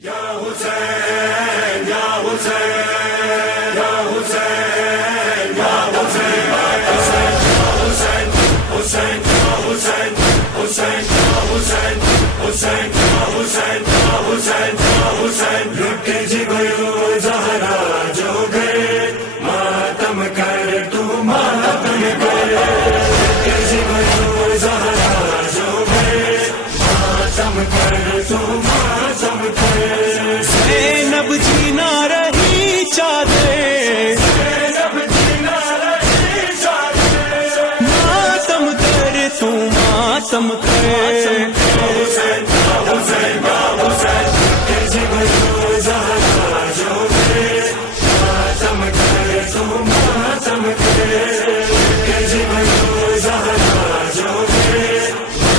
یا حسین یا حسین یا حسین یا حسین حسین حسین حسین حسین حسین حسین حسین حسین حسین لٹ جی گیو زہرا جو گئے ماتم کر تو ماتم کر لٹ جی گیو زہرا جو گئے ماتم کر تو ماتم کر زینب جینا رہی چادر زینب جینا رہی چادر ماتم کر تو ماتم کر حسین حسین حسین تیجی گیو زہرا جو گئے ماتم کر تو ماتم کر تیجی گیو زہرا جو گئے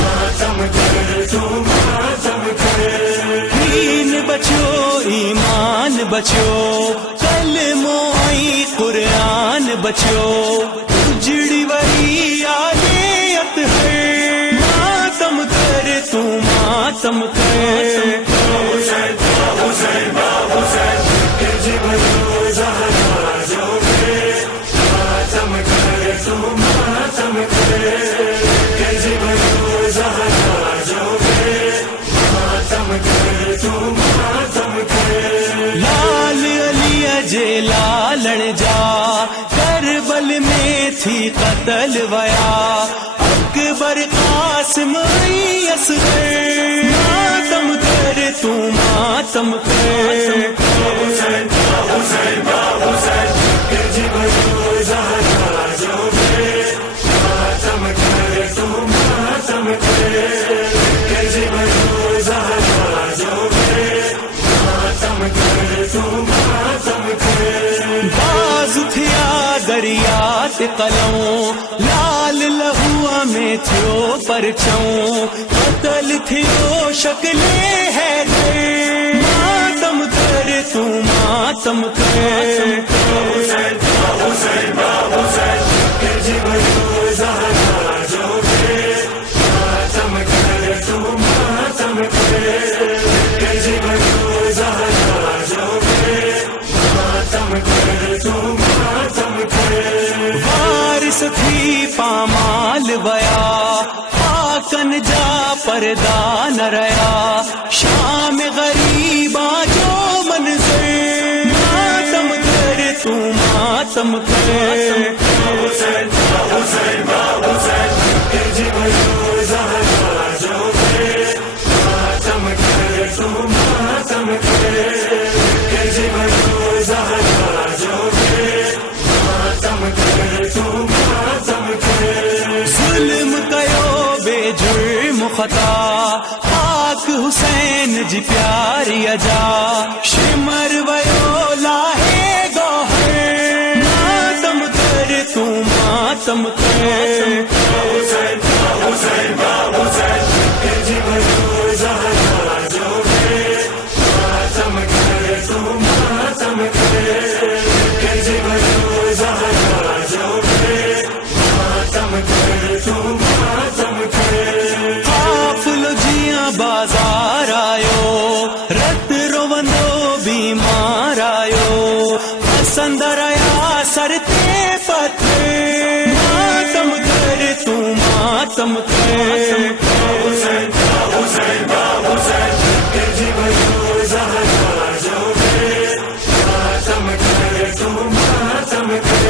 ماتم کر تو ماتم کر دین بچو ایمان بچو کلمہ قرآن بچو اجڑی وئی آلیت ہے ماتم کر تو ماتم کر حسین حسین حسین تیجی گیو زہرا جو گئے ماتم کر تو ماتم کر تیجی گیو زہرا جو گئے ماتم کر تو ماتم کر لال علی اجے لالن جا کربل میں تھی قتل ویا اکبر قاسم اصغر ماتم کر تو ماتم کر حسین حسین حسین تیجی گیو زہرا جو گئے ماتم کر تو ماتم کر تیجی گیو زہرا جو گئے ماتم کر تو ماتم کر باز تھیا دریا قلم لال لہو میں تھیو پرچوں قتل تھیو شکل ہے ماتم کر تو ماتم کر حسین حسین حسین تیجی گیو زہرا جو گئے ماتم کر تو ماتم کر تیجی گیو زہرا جو گئے ماتم کر تو ماتم کر وارث تھی پامال ویا پاکن جا پردہ نہ ریا شام غریباں جو منظر ماتم کر تو ماتم کر حسین حسین حسین تیجی گیو زہرا جو گئے ماتم کر تو ماتم کر تیجی گیو زہرا جو گئے ماتم کر تو ماتم کر ظلم کیو بے جرم خطا پاک حسین جی پیاری اجا شمر ویو لاہے گوہر ماتم کر تو ماتم کر حسین حسین حسین تیجی گیو زہرا جو گئے ماتم کر تو ماتم کر تیجی گیو زہرا جو گئے ماتم کر تو ماتم کر قافلو جیاں بازار آیو رت روندو بیمار آیو پسند ریا سر تے پتھر ماتم کر تو ماتم کر حسین حسین حسین تیجی گیو زہرا جو گئے ماتم کر تو ماتم کر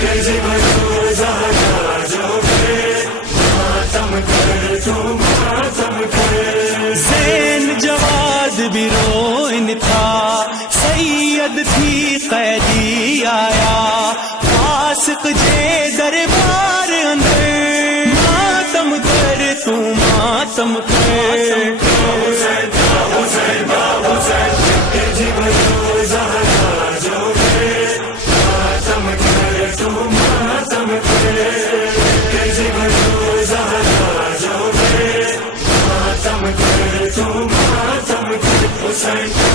تیجی گیو زہرا جو گئے ماتم کر تو ماتم کر زین جواد بھی روئن تھا سید تھی قیدی آیا فاسق جے دربار اندر ماتم کر تو ماتم کر حسین حسین حسین تیجی گیو زہرا جو گئے ماتم کر تو ماتم کر تیجی گیو زہرا جو گئے ماتم کر تو ماتم کر حسین